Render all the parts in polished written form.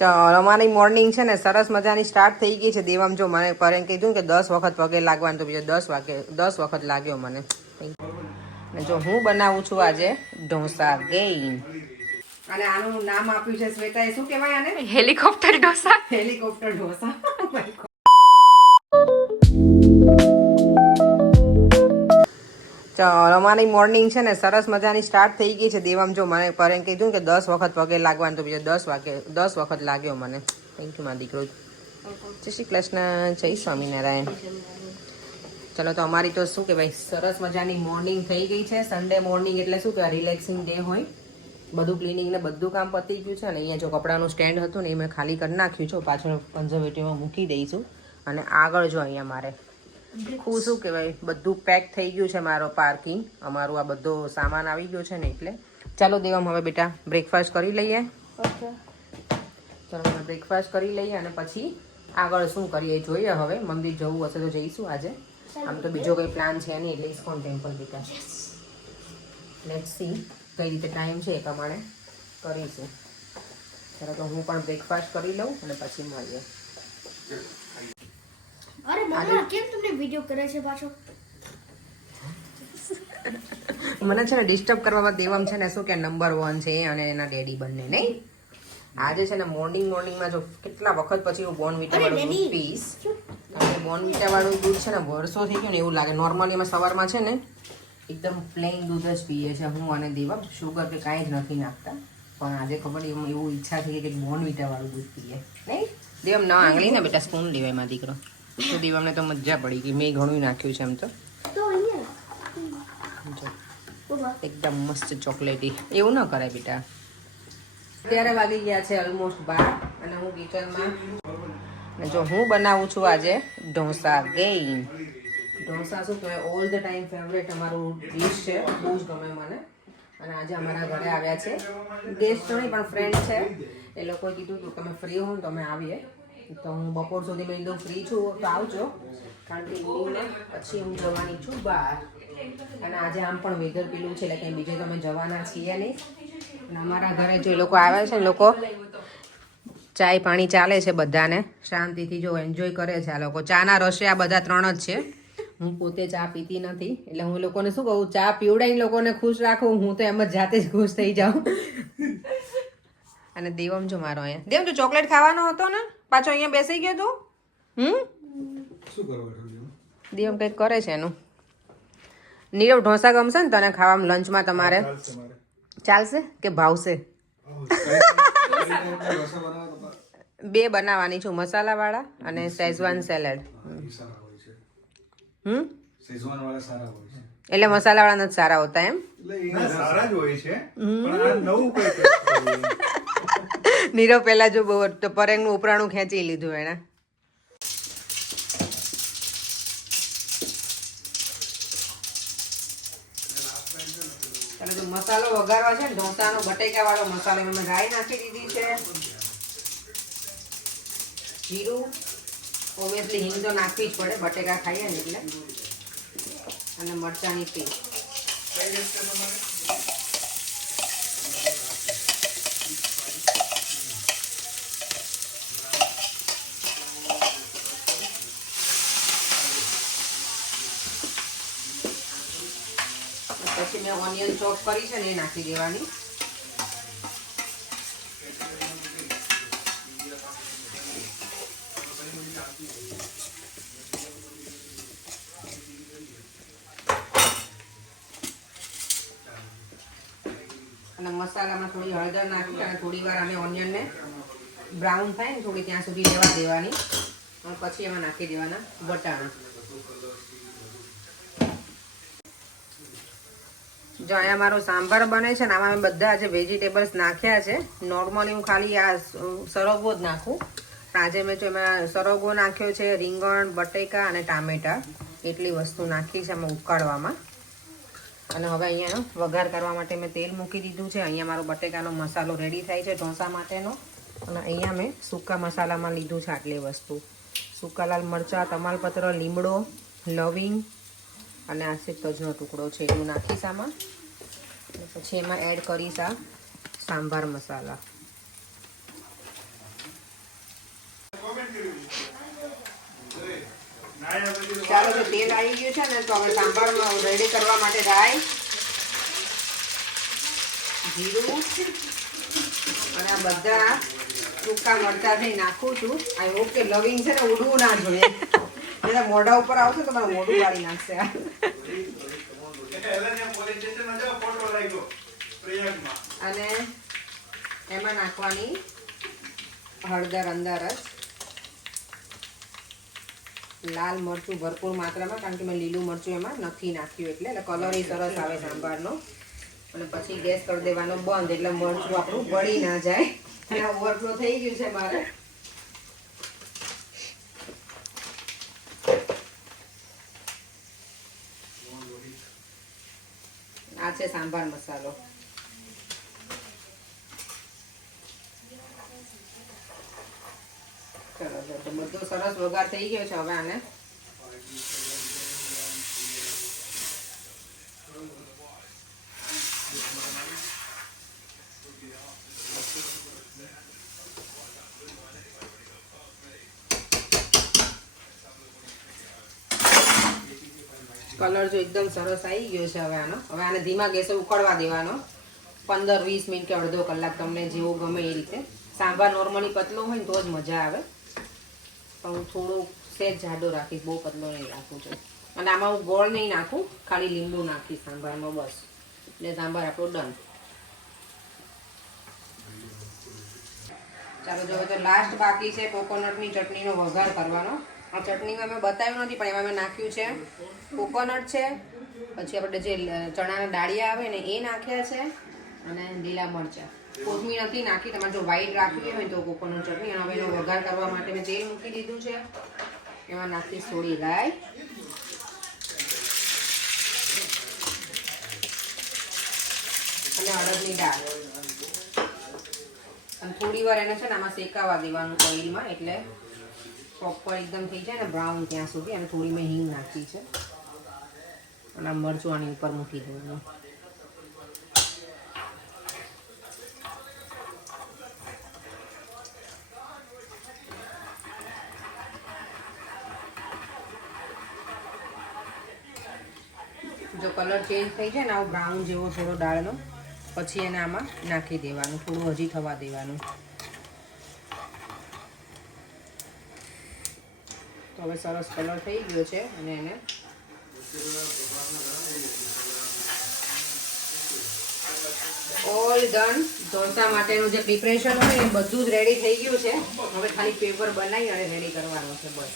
ચાલો અમારી મોર્નિંગ છે ને સરસ મજાની સ્ટાર્ટ થઈ ગઈ છે. દેવામ જો મને પરેમ કીધું કે 10 વખત પગે લાગવાનું, તો બીજો 10 વખત લાગ્યો મને. ને જો હું બનાવું છું આજે ઢોસા ગેઈન, અને આનું નામ આપ્યું છે શ્વેતાએ, શું કહેવાય આને? હેલિકોપ્ટર ઢોસા. હેલિકોપ્ટર ઢોસા. ચાલો અમારી મોર્નિંગ છે ને સરસ મજાની સ્ટાર્ટ થઈ ગઈ છે. દેવામ જો મને પરેમ કીધું કે 10 વખત પગે લાગવાનું, તો બીજો 10 વખત લાગ્યો મને. થેન્ક યુ મારા દીકરો. જય શ્રી કૃષ્ણ, જય સ્વામિનારાયણ. ચલો તો અમારી તો શું કહેવાય સરસ મજાની મોર્નિંગ થઈ ગઈ છે. સન્ડે મોર્નિંગ એટલે શું કહેવાય રિલેક્સિંગ ડે હોય. બધું ક્લિનિંગ ને બધું કામ પતી ગયું છે. અને અહીંયા જો કપડાનું સ્ટેન્ડ હતું ને એ મેં ખાલી કરી નાખ્યું છે. પાછળ કન્ઝર્વેટિવમાં મૂકી દઈશું. અને આગળ જો અહીંયા મારે ખૂબ શું કહેવાય બધું પેક થઈ ગયું છે. મારો પાર્કિંગ, અમારું આ બધો સામાન આવી ગયો છે ને એટલે. ચાલો દેવામ હવે બેટા બ્રેકફાસ્ટ કરી લઈએ. ચાલો અમે બ્રેકફાસ્ટ કરી લઈએ અને પછી આગળ શું કરીએ જોઈએ. હવે મંદિર જવું હશે તો જઈશું આજે. આમ તો બીજો કંઈ પ્લાન છે નહીં, એટલે ઇસ્કોન ટેમ્પલ બેટા. લેટ્સ સી કઈ રીતે ટાઈમ છે એ પ્રમાણે કરીશું. ચાલો તો હું પણ બ્રેકફાસ્ટ કરી લઉં અને પછી મળીએ. અરે મમ્મા કેમ તમને વિડિયો કરે છે પાછો? મને છે ને ડિસ્ટર્બ કરવામાં દેવામ છે ને શું કે નંબર 1 છે અને એના ડેડી બંને નહીં. આજે છે ને મોર્નિંગમાં જો કેટલા વખત પછી હું બોર્નવિટા વાળું દૂધ પીશ. કારણ કે બોર્નવિટા વાળું દૂધ છે ને વર્ષો થઈ ગયું ને એવું લાગે. નોર્મલી અમે સવારમાં છે ને એકદમ પ્લેન દૂધ જ પીએ છીએ હું અને દેવા, શુગર કે કાંઈ જ નથી નાખતા. પણ આજે ખબર નહીં એવું ઈચ્છા થઈ કે બોર્નવિટા વાળું દૂધ પીએ. નહીં દેવમ ના આંગળી ને બેટા સ્પૂન લેવાય માં દીકરો. તો દેવામને તો મજા પડી ગઈ. મેં ઘણું નાખ્યું છે એમ તો. એકદમ મસ્ત ચોકલેટી. એવું ન કરાય બેટા. અત્યારે વાગી ગયા છે ઓલમોસ્ટ 12 અને હું કિચનમાં ને જો હું બનાવું છું આજે ઢોસા ગેઈન. ઢોસા શું કહેવાય ઓલ ધ ટાઈમ ફેવરેટ અમારું ડિશ છે. બહુ જ ગમે મને. અને આજે અમારા ઘરે આવ્યા છે ગેસ્ટ નહીં પણ ફ્રેન્ડ છે. એ લોકોએ કીધું કે તમે ફ્રી હો ને તમે આવીએ. તો હું બપોર સુધી મેં એકદમ ફ્રી છું તો આવજો. કારણ કે ઇવનિંગને પછી હું જવાની છું બહાર. અને આજે આમ પણ વેધર પીલું છે એટલે કંઈ બીજે તો અમે જવાના છીએ નહીં. અને અમારા ઘરે જો એ લોકો આવ્યા છે ને લોકો ચાય પાણી ચાલે છે બધાને શાંતિથી જો એન્જોય કરે છે આ લોકો. ચાના રસે આ બધા 3 જ છે. હું પોતે ચા પીતી નથી એટલે હું લોકોને શું કહું ચા પીવડાવીને લોકોને ખુશ રાખું. હું તો એમ જ જાતે જ ખુશ થઈ જાઉં. અને દેવમ જો મારો અહીંયા દેવમ તું ચોકલેટ ખાવાનો હતો ને પાછો અહીંયા બેસી ગયો તું. શું કરવા દેવમ કંઈક કરે છે એનું. નીરવ ઢોસા ગમશે ને તને ખાવામાં લંચમાં તમારે? ચાલશે કે ભાવશે? 2 બનાવવાની છું, મસાલાવાળા અને શેઝવાન સેલેડ. શેઝવાન વાળા સારા હોય છે. એટલે મસાલાવાળા નથી સારા હોતા એમ? એટલે સારા જ હોય છે પણ આ નવું કઈ નીરવ પહેલા જો પરેંગનું ઉપરાણું ખેંચી લીધું એને. મસાલો વઘારવા છે ને ઢોસાનો બટેકા વાળો મસાલો મેં રાઈ નાખી દીધી છે. જીરું ઓબ્વિયસલી હિંગ તો નાખવી જ પડે બટેકા ખાઈએ ને એટલે. અને મરચાંની પેસ્ટ. પછી મેં ઓનિયન ચોપ કરી છે ને એ નાખી દેવાની. અને મસાલામાં થોડી હળદર નાખી અને થોડી વાર અમે ઓનિયનને બ્રાઉન થાય ને થોડી ત્યાં સુધી લેવા દેવાની. અને પછી એમાં નાખી દેવાના વટાણા. જો અહીંયા મારો સાંભાર બને છે ને આમાં મેં બધા આજે વેજીટેબલ્સ નાખ્યા છે. નોર્મલી હું ખાલી આ સરગવો જ નાખું પણ આજે મેં જો એમાં સરગવો નાખ્યો છે, રીંગણ, બટેકા અને ટામેટા એટલી વસ્તુ નાખી છે એમાં ઉકાળવામાં. અને હવે અહીંયા વઘાર કરવા માટે મેં તેલ મૂકી દીધું છે. અહીંયા મારો બટેકાનો મસાલો રેડી થાય છે ઢોસા માટેનો. અને અહીંયા મેં સૂકા મસાલામાં લીધું છે આટલી વસ્તુ: સૂકા લાલ મરચાં, તમાલપત્ર, લીમડો, લવિંગ અને આ તજનો ટુકડો છે એટલું નાખીશ આમાં. પછી એમાં એડ કરીશ આ સાંભાર મસાલા. ચાલો તો તેલ આવી ગયું છે ને તો હવે સાંભારમાં રેડી કરવા માટે રાઈ, જીરું અને આ બધા સૂકા મરચાં નાખું છું. આઈ હોપ કે લવિંગ છે ને ઉડવું ના જોઈએ, એટલે મોઢા ઉપર આવશે તો મારું મોઢું વાળી નાખશે. અને એમાં નાખવાની હળદર અંદર જ, લાલ મરચું ભરપૂર માત્રામાં, કારણ કે મેં લીલું મરચું એમાં નથી નાખ્યું એટલે કલર સરસ આવે સાંભારનો. અને પછી ગેસ કરી દેવાનો બંધ, એટલે મરચું આપણું બળી ના જાય. અને ઓવરફ્લો થઈ ગયું છે મારે. આ છે સાંભાર મસાલો. ચલો તો બધો સરસ વઘાર થઈ ગયો છે. હવે આને કલર જો એકદમ સરસ આવી ગયો છે. હવે આને ધીમા ગેસે ઉકળવા દેવાનો 15-20 મિનિટ કે અડધો કલાક, તમને જેવું ગમે એ રીતે. સાંભાર નોર્મલી પતલો હોય ને તો જ મજા આવે, પણ હું થોડું સેજ જાડો રાખીશ, બહુ પતલો નહીં રાખું છું. અને આમાં હું ગોળ નહીં નાખું, ખાલી લીંબુ નાખીશ સાંભારમાં, બસ. એટલે સાંભાર આપણો ડન. ચાલો જો તો લાસ્ટ બાકી છે કોકોનટની ચટણીનો વઘાર કરવાનો. આ ચટણીમાં મેં બતાવ્યું નથી, પણ એમાં મેં નાખ્યું છે કોકોનટ છે, પછી આપણે જે ચણાના ડાળિયા આવે ને એ નાખ્યા છે, અને લીલા મરચાં. કોથમીર નથી નાખી, તમારે જો વ્હાઈટ રાખવી હોય તો કોકોનટ ચટણી. હવે એનો વઘાર કરવા માટે મેં તેલ મૂકી દીધું છે, એમાં નાખીશ થોડી રાઈ, અને અડદની દાળ, અને થોડી વાર એને છે ને આમાં શેકાવા દેવાનું ઓઇલમાં, એટલે પ્રોપર એકદમ થઈ જાય ને બ્રાઉન ત્યાં સુધી. અને થોડી મેં હિંગ નાખી છે, અને આ મરચું આની ઉપર મૂકી દેવાનું. જો કલર ચેન્જ થઈ જાય ને આવું બ્રાઉન જેવો થોડો દાળનો, પછી એને આમાં નાખી દેવાનું, થોડું હજી થવા દેવાનું. તો હવે સરસ કલર થઈ ગયો છે, અને એને ઓલ ડન. ઢોસા માટેનું જે પ્રિપરેશન હોય એ બધું જ રેડી થઈ ગયું છે. હવે ખાલી પેપર બનાવી અને રેડી કરવાનું છે, બસ.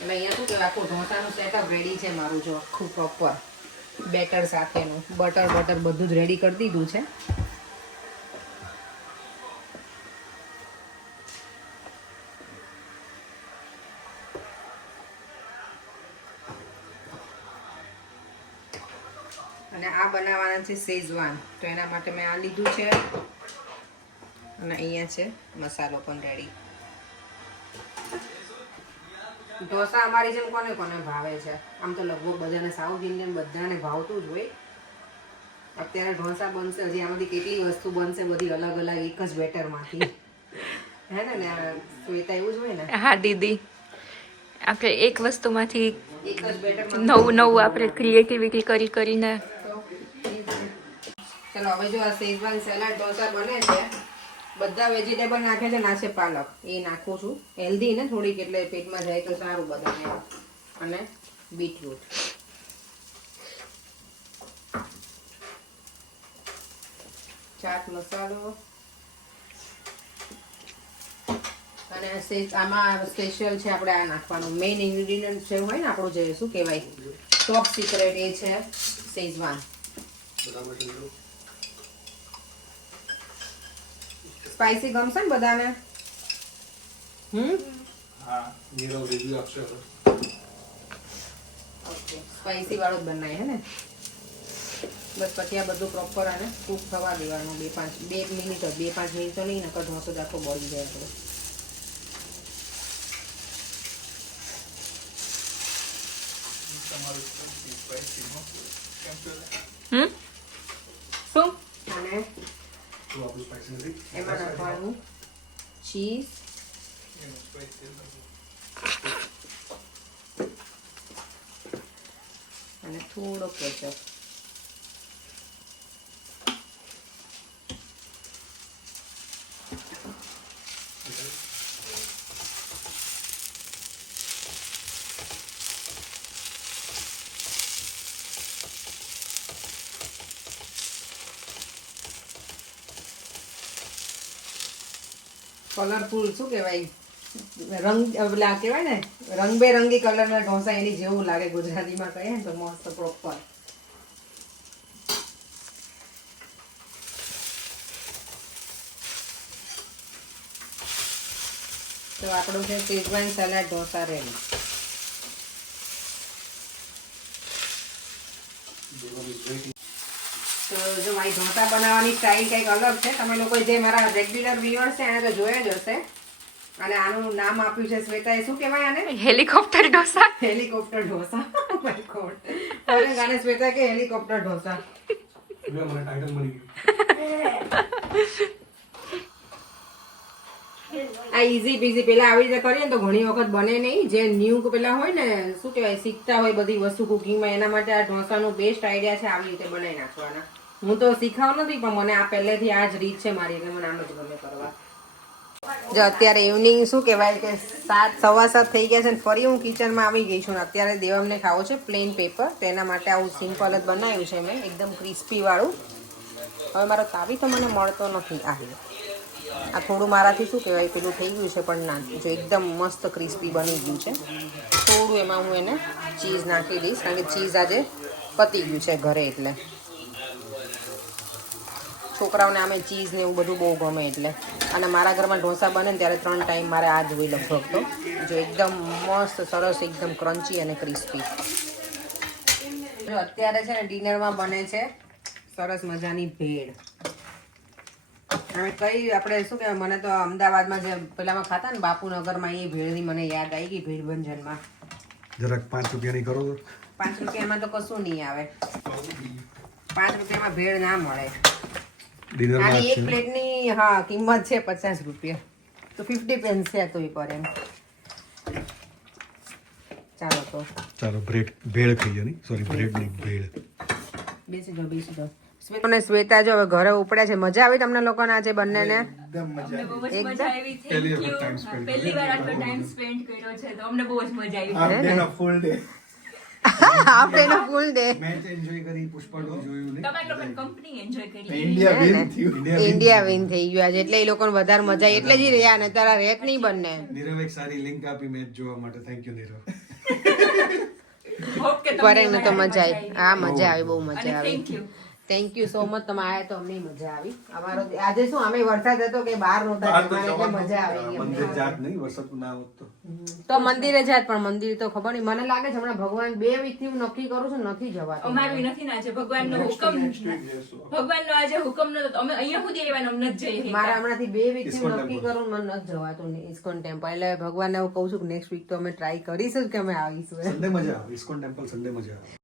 એટલે અહીંયા શું કહેવાય, આખું ઢોસાનું સેટઅપ રેડી છે મારું, જો આખું પ્રોપર બેટર સાથેનું. બટર બધું જ રેડી કરી દીધું છે. અને આ બનાવવાના છે શેઝવાન, તો એના માટે મેં આ લીધું છે, અને અહીંયા છે મસાલો પણ રેડી. ઢોસા અમારી જેમ કોને કોને ભાવે છે? આમ તો લગભગ બધાને, સાઉથ ઇન્ડિયન બધાને ભાવતું જ હોય. અત્યારે ઢોસા બનશે, હજી આમાંથી કેટલી વસ્તુ બનશે, બધી અલગ અલગ એક જ બેટરમાંથી. હે ને શ્વેતા, એવું જ હોય ને? હા દીદી, આપણે એક વસ્તુમાંથી એક જ બેટર નવું આપણે ક્રિએટિવિટી કરીને. ચલો હવે જો આ શેઝવાન સલાડ ઢોસા બને છે. બધા વેજીટેબલ નાખે છે, ના છે પાલક, એ નાખું છું. હેલ્ધી ને થોડીક, એટલે પેટમાં જાય તો સારું બધાને. અને બીટરૂટ, ચાટ મસાલો, અને આમાં સ્પેશિયલ છે આપણે આ નાખવાનું. મેઇન ઇન્ગ્રેડિયન્ટ છે હોય ને આપણું, જે શું કહેવાય, ટોપ સિક્રેટ, એ છે શેઝવાન. સ્પાઈસી ગમશે ને બધાને? હા, નીરવ રિવ્યુ આપશે. ઓકે, સ્પાઈસી વાળો જ બનાય હે ને? બસ પછી આ બધું પ્રોપર આને કૂક થવા દેવાનું 2-5 મિનિટ, 2-5 મિનિટ તો નહીં, નકર ઢોસો જ આખો બળી જાય આપણો. શું? અને એમાં નાખવાનું ચીઝ, અને થોડો કેચઅપ. કલરફુલ શું કહેવાય રંગ ઓલા કહેવાય ને રંગબેરંગી કલરના ઢોસા એની જેવું લાગે ગુજરાતીમાં કહીએ ને તો મસ્ત પ્રોપર. તો આપણું છે શેઝવાન સલાડ ઢોસા રેડી. તો જો મારી ઢોસા બનાવવાની સ્ટાઇલ કંઈક અલગ છે. તમે લોકો જે મારા રેગ્યુલર વ્યુઅર્સ છે એને તો જોયા જ હશે. અને આનું નામ આપ્યું છે શ્વેતાએ, શું કહેવાય આને? Helicopter dosa. Helicopter dosa. Oh my God. હવે ગાને શ્વેતા કે હેલિકોપ્ટર ઢોસા. મને ટાઇટલ મળી ગયું. આ ઈઝી પીઝી પેલા આવી રીતે કરીએ ને તો ઘણી વખત બને નહીં. જે ન્યૂ પેલા હોય ને શું કહેવાય શીખતા હોય બધી વસ્તુ કુકિંગમાં, એના માટે આ ઢોસાનું બેસ્ટ આઈડિયા છે આવી રીતે બનાવી નાખવાના. હું તો શીખાવ નથી પણ મને આ પહેલેથી આ જ રીત છે મારી, એટલે મને આમ જ ગમે કરવા. જો અત્યારે ઇવનિંગ શું કહેવાય કે 7 સવા 7 થઈ ગયા છે ને ફરી હું કિચનમાં આવી ગઈ છું. અત્યારે દેવમને ખાવો છે પ્લેન પેપર, તો એના માટે આવું સિમ્પલ જ બનાવ્યું છે મેં, એકદમ ક્રિસ્પી વાળું. હવે મારો તાવી તો મને મળતો નથી. આ થોડું મારાથી શું કહેવાય પેલું થઈ ગયું છે, પણ ના જો એકદમ મસ્ત ક્રિસ્પી બની ગયું છે. થોડું એમાં હું એને ચીઝ નાખી દઈશ, કારણ કે ચીઝ આજે પતી ગયું છે ઘરે, એટલે છોકરાઓને આમે ચીઝ ને એવું બધું બહુ ગમે એટલે. અને મારા ઘરમાં ઢોસા બને ને ત્યારે 3 ટાઈમ મારે આ જ હોય લગભગ. તો જો એકદમ મસ્ત સરસ એકદમ ક્રન્ચી અને ક્રિસ્પી. જો અત્યારે છે ને ડિનરમાં બને છે સરસ મજાની ભેળ. હવે કઈ આપણે શું કહેવાય, મને તો અમદાવાદમાં જે પેલામાં ખાતા ને બાપુનગરમાં, એ ભેળની મને યાદ આવી ગઈ. ભેળ ભંજનમાં જરાક 5 રૂપિયાની કરો. 5 રૂપિયામાં તો કશું નહીં આવે. 5 રૂપિયામાં ભેળ ના મળે. આની એક પ્લેટની હા કિંમત છે 50 રૂપિયા, તો 50 પેન્સ છે તો પર એમ. ચાલો ભેળ ખાઈએ. નહીં સોરી બ્રેડ નહીં, ભેળ. બેસી જાઓ. અને શ્વેતા જો હવે ઘરે ઉપડ્યા છે. મજા આવી તમને લોકોને આજે બંનેને? એકદમ મજા બહુ જ મજા આવી. પહેલી થેન્ક વખત time યુ. spend પહેલી વાર આટલો ટાઈમ સ્પેન્ડ કર્યો છે તો અમને બહુ જ મજા આવી. આવી. Full day. હાફ ડે નો ફૂલ ડે. મેચ એન્જોય કરી, પુષ્પા 2 જોયું નહીં. તમે લોકો કંપની એન્જોય કરી. ઇન્ડિયા વિન થયું. ઇન્ડિયા વિન થઈ ગયું આજે, એટલે એ લોકોને વધારે મજા આવી, એટલે જ ઈ રહ્યા ને તારા રેત નહીં બંને. નીરવ એક સારી લિંક આપી મેચ જોવા માટે. Thank you Nirav. હોપ કે પરેંગને તો મજા આવી. હા મજા આવી, બહુ મજા આવી. Thank you. Thank you so much. તમે આયા તો અમને મજા આવી. અમારો આજે શું અમે વરસાદ હતો કે બહાર નહોતા જવાના, એટલે મજા આવી ગઈ મંદિર અમને. જાત નહીં, વરસાદ ના હોત તો. તો મંદિરે જાત, પણ મંદિર તો ખબર નહીં, મને લાગે છે હમણાં ભગવાન 2 વીકથી હું નક્કી કરું છું નથી જવાતું. અમારું નથી ના છે ભગવાનનો હુકમ. ભગવાનનો આજે હુકમ નતો તો અમે અહીંયા સુધી આવ્યા ને અમને જ જઈએ. મારા હમણાંથી 2 વીકથી ઇસ્કોન હું નક્કી કરું મને નથી જવાતું ઇસ્કોન ટેમ્પલ. એટલે ભગવાનને હું કહું છું કે નેક્સ્ટ વીક તો અમે ટ્રાય કરીશું કે અમે આવીશું. સન્ડે મજા આવે. ઇસ્કોન ટેમ્પલ સન્ડે મજા આવે.